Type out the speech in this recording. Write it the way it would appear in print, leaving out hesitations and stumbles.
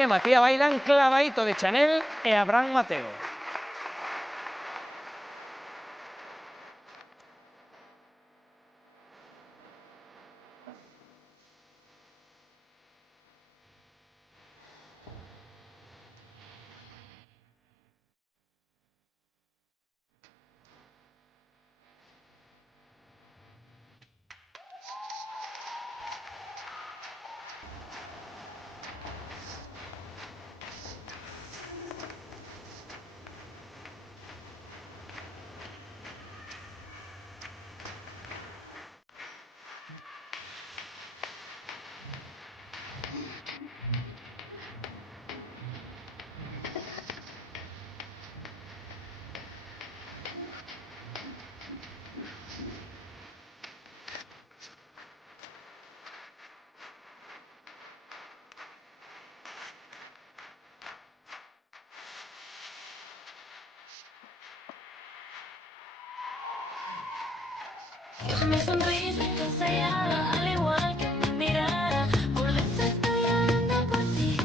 e Matías bailan Clavadito de Chanel e Abraham Mateo. Me sonríes ensayada, al igual que mi mirada. Por dentro estoy hablando por ti.